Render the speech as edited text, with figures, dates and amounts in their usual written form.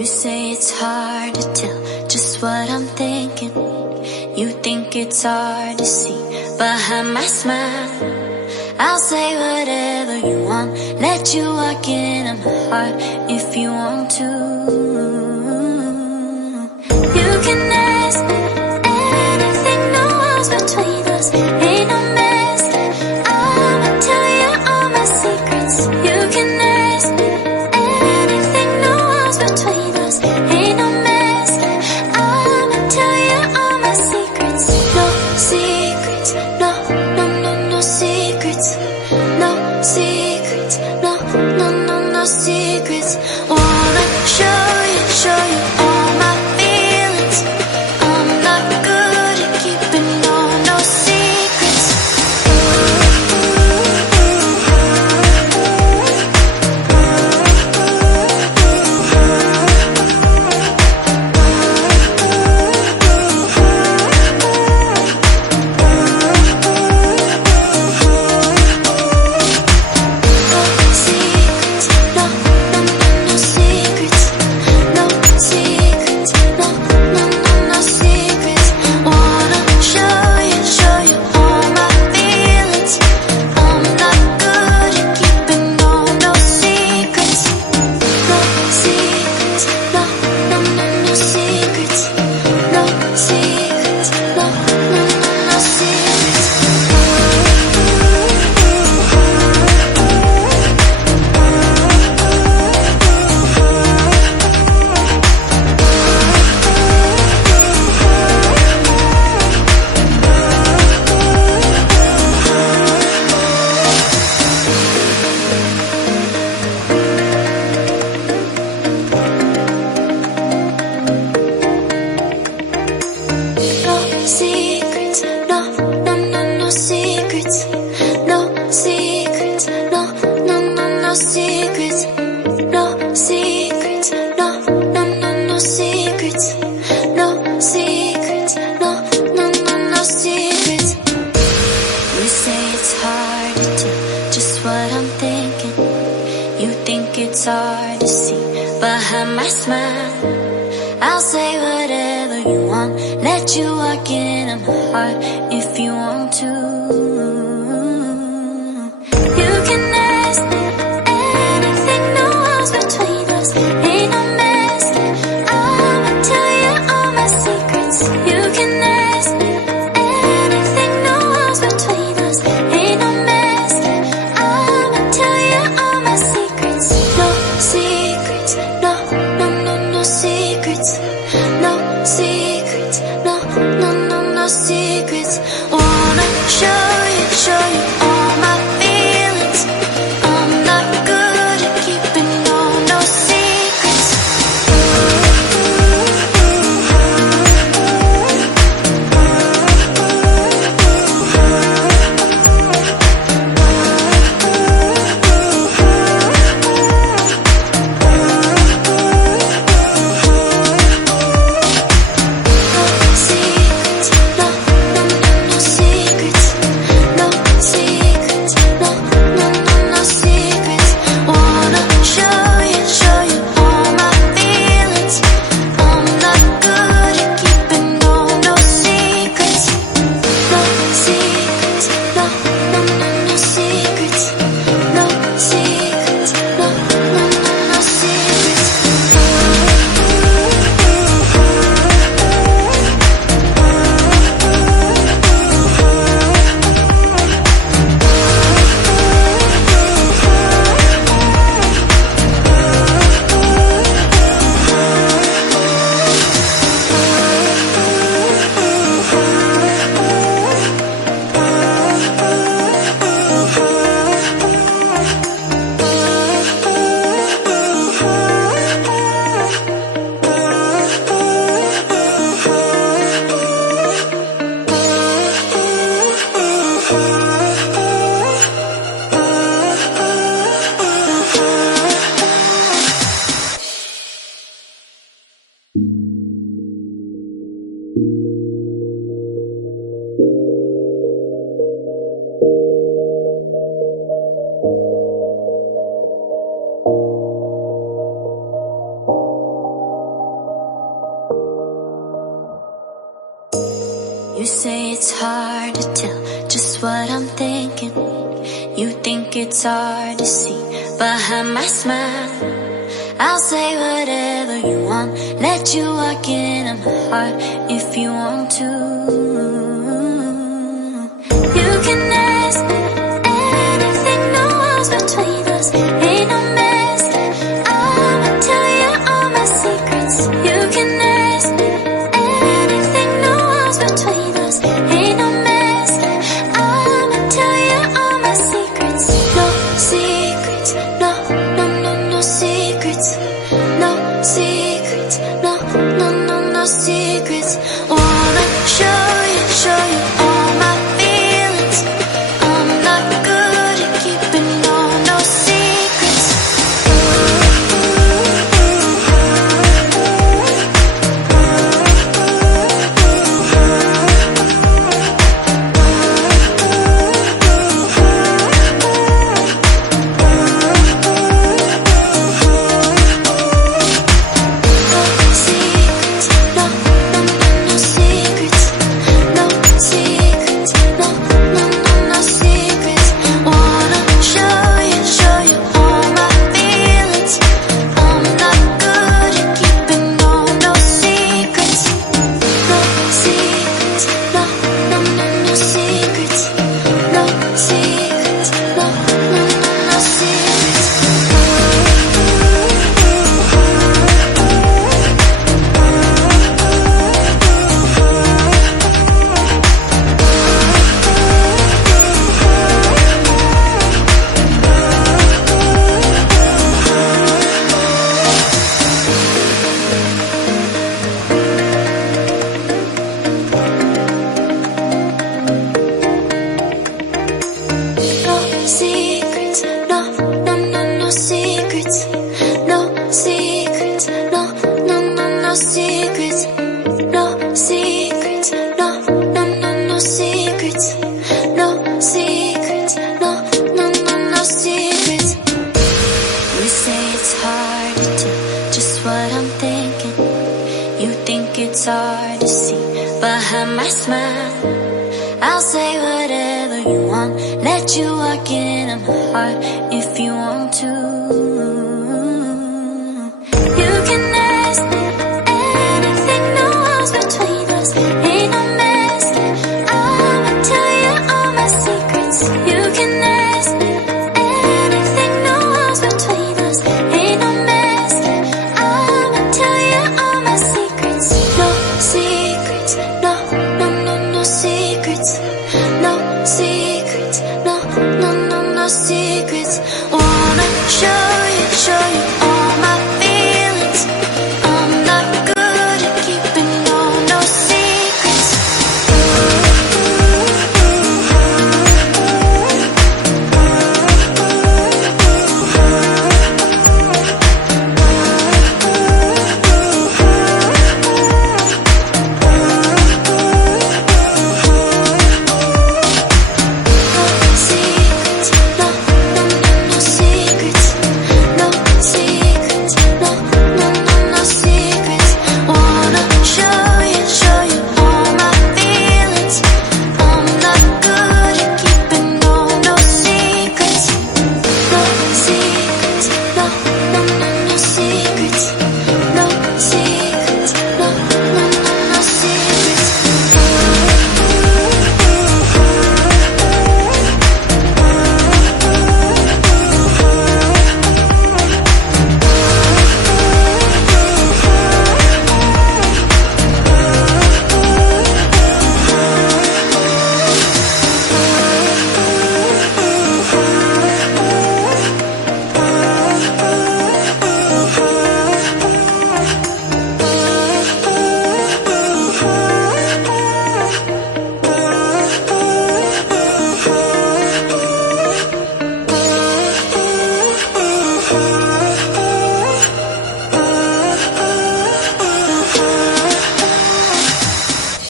You say it's hard to tell just what I'm thinking. You think it's hard to see behind my smile. I'll say whatever you want, let you walk into my heart if you want to. You can ask me anything, no walls between us, ain't no mask. I'ma tell you all my secrets. You can ask me anything, no walls between us, ain't no mask. I'ma tell you all my secrets. No secrets, no, no, no, no secrets. No secrets, no, no, no, no secrets. Wanna show you all my feelings. I'm not good at keeping no secrets. It's hard to see behind my smile. I'll say whatever you want, let you walk into my heart if you want to. You can ask me anything, no walls between us, ain't no mask. I'ma tell you all my secrets. You can ask me anything, no walls between us, ain't no mask. I'ma tell you all my secrets. No secrets, no, no, no, no secrets. No secrets, no, no, no, no secrets. Wanna show you all my feelings. I'm You say it's hard to tell just what I'm thinking. You think it's hard to see behind my smile. I'll say whatever you want, let you walk into my heart if you want to. You can ask anything, no walls between us, ain't no mask. I'ma tell you all my secrets. You can ask anything, no walls between us, ain't no mask. I'ma tell you all my secrets. No secrets, no, no, no, no secrets. No secrets, no, no, no, no secrets. Wanna show you all my feelings. I'm not good at keeping no secrets. It's hard to see behind my smile. I'll say whatever you want, let you walk into my heart if you want to.